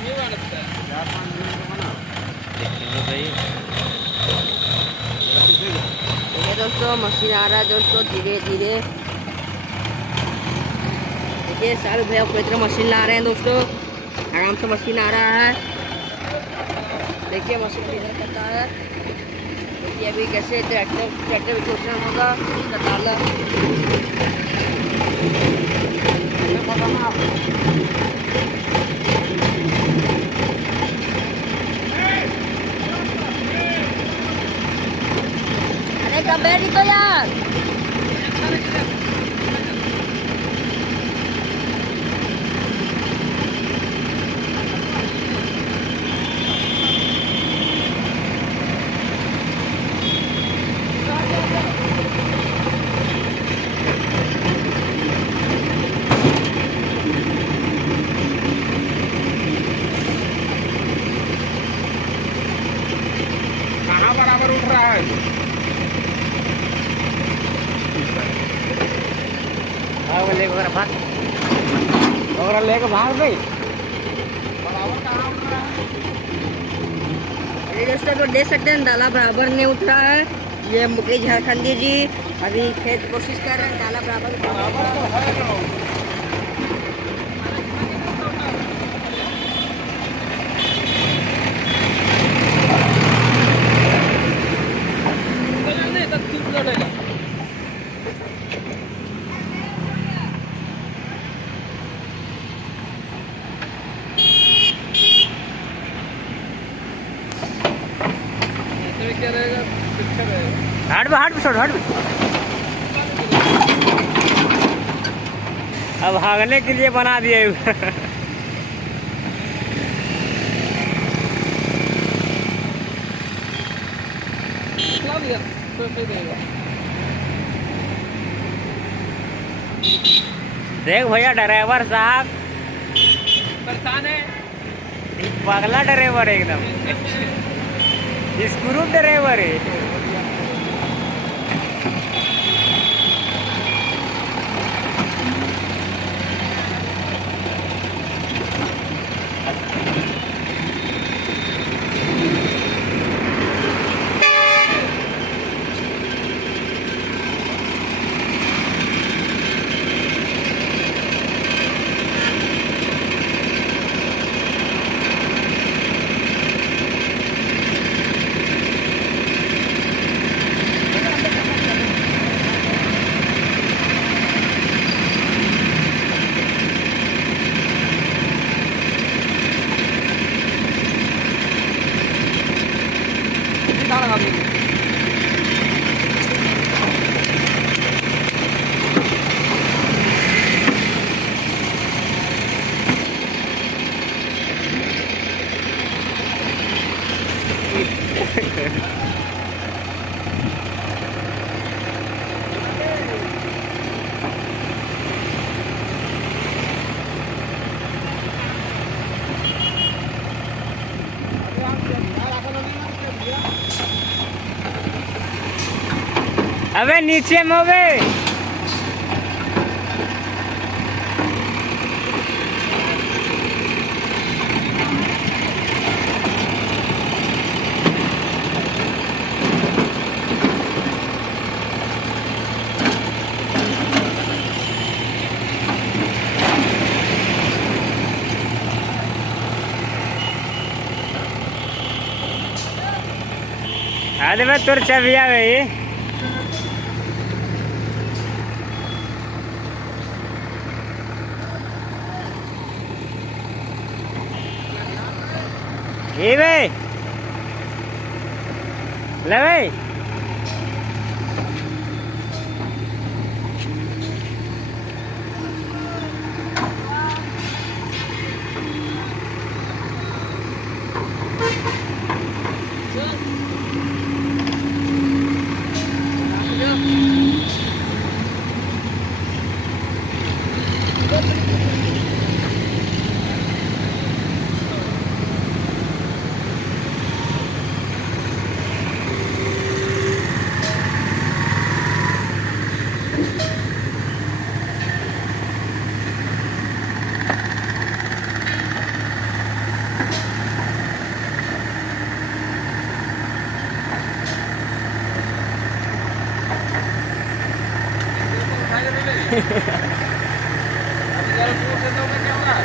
देखिए दोस्तों मशीन आ रहा है दोस्तों धीरे धीरे। देखिए सारे भैया कितना मशीन ला रहे हैं दोस्तों, आराम से मशीन आ रहा है। देखिए मशीन इधर करता है। देखिए अभी कैसे ट्रैक्टर भी सोचना होगा डाला। अरे कब बैठ तो यार कहाँ बराबर उठ रहा है? लेकर भाग गई। बराबर कहाँ उठ रहा है? ये दोस्तों तो देख सकते हैं डाला बराबर नहीं उठ रहा है। ये मुकेश झारखंडी जी अभी खेत कोशिश कर रहे हैं डाला बराबर तो है। क्या रहेगा? पीछे रहेगा। हार्ड भी अब भागने के लिए बना दिए। देख भैया ड्राइवर साहब परेशान है। पगला ड्राइवर है एकदम, स्क्रू ड्राइवर है। अबे नीचे में होवे। अरे मैं तुर चबिया भाई ये भाई ले भाई अभी जरा दूर से दोगे क्या होगा?